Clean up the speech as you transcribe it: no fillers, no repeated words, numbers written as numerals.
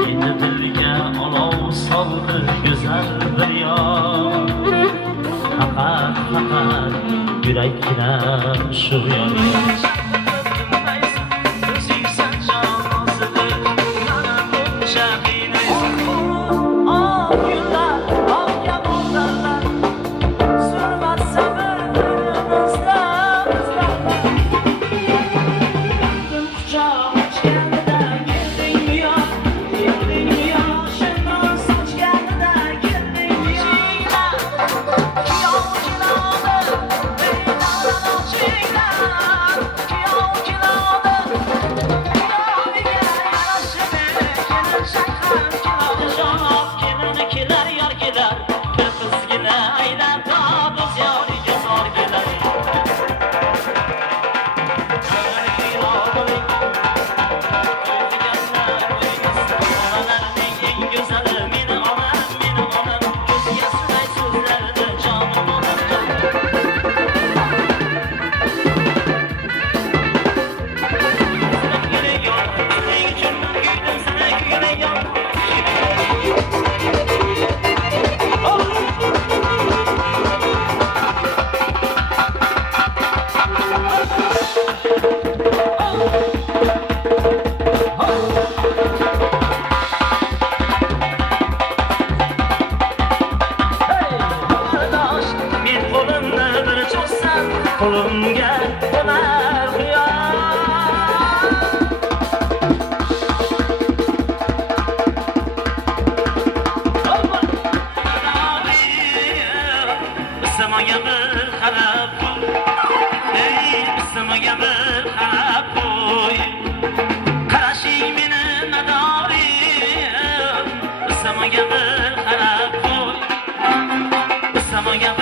Yedi dilga olov soldi go'zal daryo. Faqat yurakda shu yo'l. Qo'limga qo'nar Samaga bir qarab samaga bir qarab qo'y. Qarashing meni madorim, samaga bir qarab qo'y. Samaga